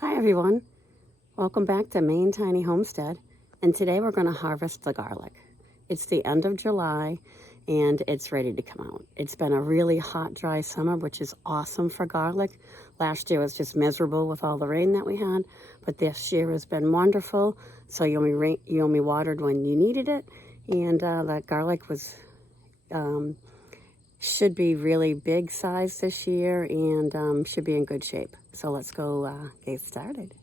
Hi everyone, welcome back to Maine Tiny Homestead, and today we're going to harvest the garlic. It's the end of July and it's ready to come out. It's been a really hot, dry summer, which is awesome for garlic. Last year was just miserable with all the rain that we had, but this year has been wonderful. So you only watered when you needed it, and that garlic was should be really big size this year and should be in good shape. So let's go get started.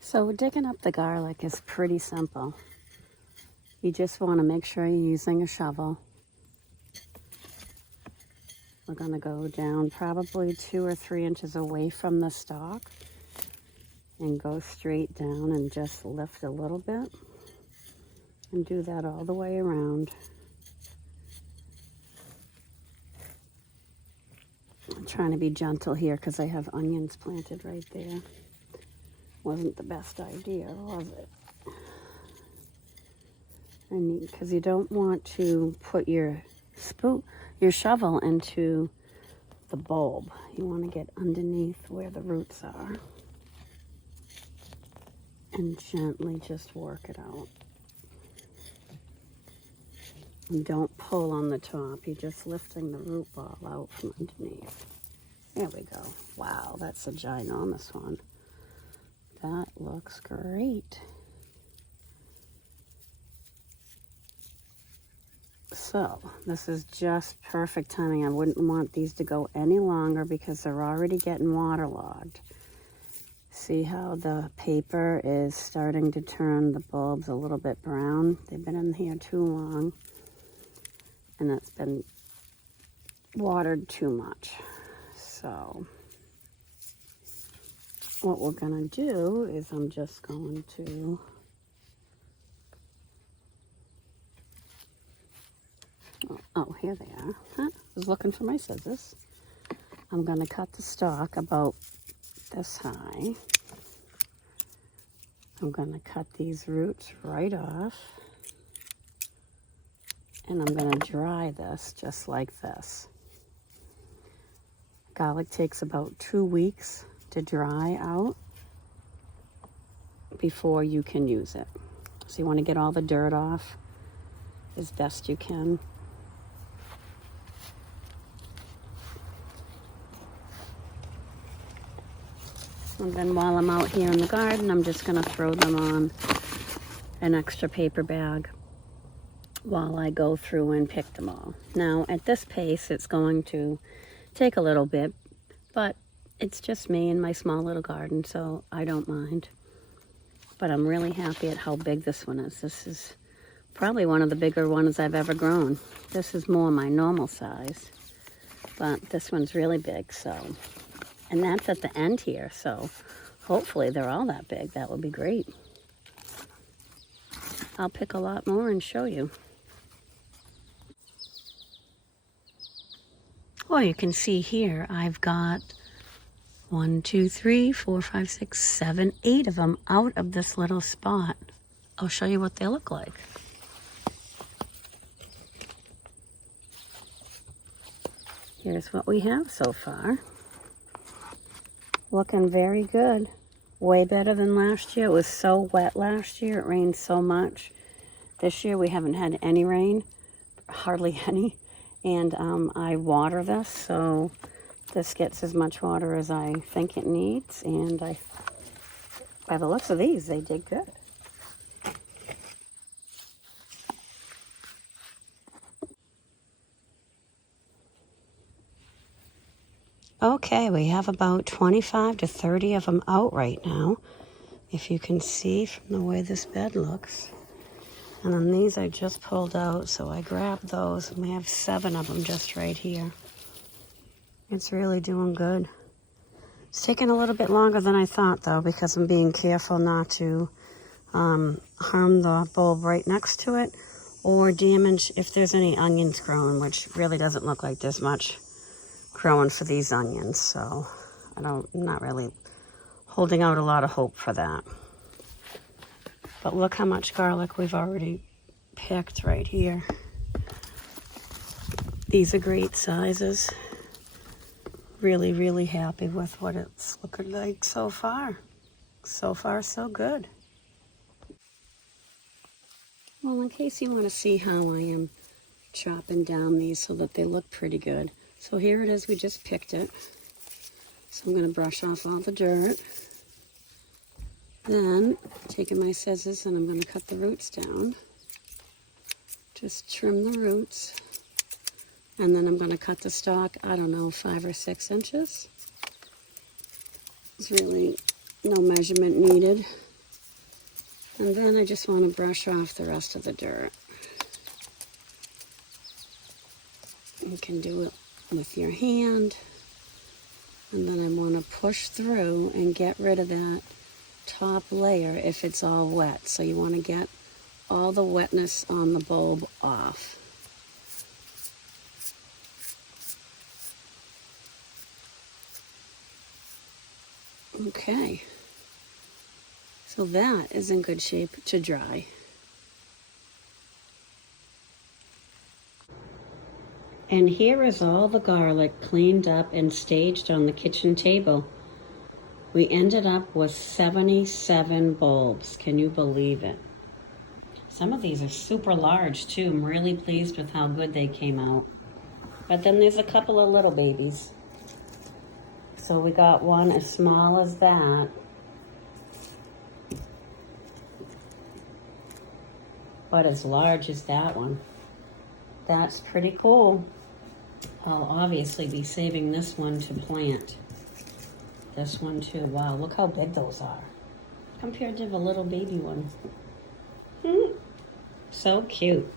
So digging up the garlic is pretty simple. You just want to make sure you're using a shovel. We're going to go down probably 2 or 3 inches away from the stalk and go straight down and just lift a little bit. And do that all the way around. I'm trying to be gentle here because I have onions planted right there. Wasn't the best idea, was it? Because you don't want to put your shovel into the bulb. You want to get underneath where the roots are and gently just work it out. And don't pull on the top. You're just lifting the root ball out from underneath. There we go. Wow, that's a ginormous one. That looks great. So this is just perfect timing. I wouldn't want these to go any longer because they're already getting waterlogged. See how the paper is starting to turn the bulbs a little bit brown? They've been in here too long, and it's been watered too much. So what we're going to do is I'm just going to oh, here they are. Huh? I was looking for my scissors. I'm going to cut the stalk about this high. I'm going to cut these roots right off. And I'm going to dry this just like this. Garlic takes about 2 weeks to dry out before you can use it. So you want to get all the dirt off as best you can. And then while I'm out here in the garden, I'm just going to throw them on an extra paper bag while I go through and pick them all. Now, at this pace, it's going to take a little bit, but it's just me and my small little garden, so I don't mind. But I'm really happy at how big this one is. This is probably one of the bigger ones I've ever grown. This is more my normal size, but this one's really big, so. And that's at the end here, so hopefully they're all that big. That would be great. I'll pick a lot more and show you. Well, you can see here I've got 1, 2, 3, 4, 5, 6, 7, 8 of them out of this little spot. I'll show you what they look like. Here's what we have so far. Looking very good. Way better than last year. It was so wet last year. It rained so much. This year we haven't had any rain, hardly any. And I water this, so this gets as much water as I think it needs. And by the looks of these, they did good. Okay, we have about 25 to 30 of them out right now, if you can see from the way this bed looks. And then these I just pulled out, so I grabbed those, and we have 7 of them just right here. It's really doing good. It's taking a little bit longer than I thought, though, because I'm being careful not to harm the bulb right next to it or damage if there's any onions growing, which really doesn't look like there's much growing for these onions, so I'm not really holding out a lot of hope for that. But look how much garlic we've already picked right here. These are great sizes. really, really happy with what it's looking like so far. So far, so good. Well, in case you want to see how I am chopping down these so that they look pretty good. So here it is, we just picked it. So I'm going to brush off all the dirt. Then, taking my scissors and I'm going to cut the roots down. Just trim the roots. And then I'm going to cut the stalk, I don't know, 5 or 6 inches. There's really no measurement needed. And then I just want to brush off the rest of the dirt. You can do it with your hand. And then I want to push through and get rid of that top layer if it's all wet. So you want to get all the wetness on the bulb off. Okay. So that is in good shape to dry. And here is all the garlic cleaned up and staged on the kitchen table. We ended up with 77 bulbs. Can you believe it? Some of these are super large too. I'm really pleased with how good they came out. But then there's a couple of little babies. So we got one as small as that. But as large as that one. That's pretty cool. I'll obviously be saving this one to plant. This one too. Wow, look how big those are compared to the little baby one. So cute.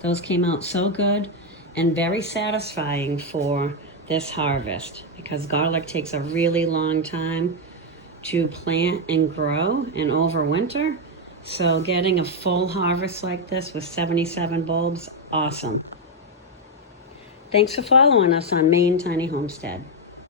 Those came out so good and very satisfying for this harvest because garlic takes a really long time to plant and grow and overwinter. So getting a full harvest like this with 77 bulbs, awesome. Thanks for following us on Maine Tiny Homestead.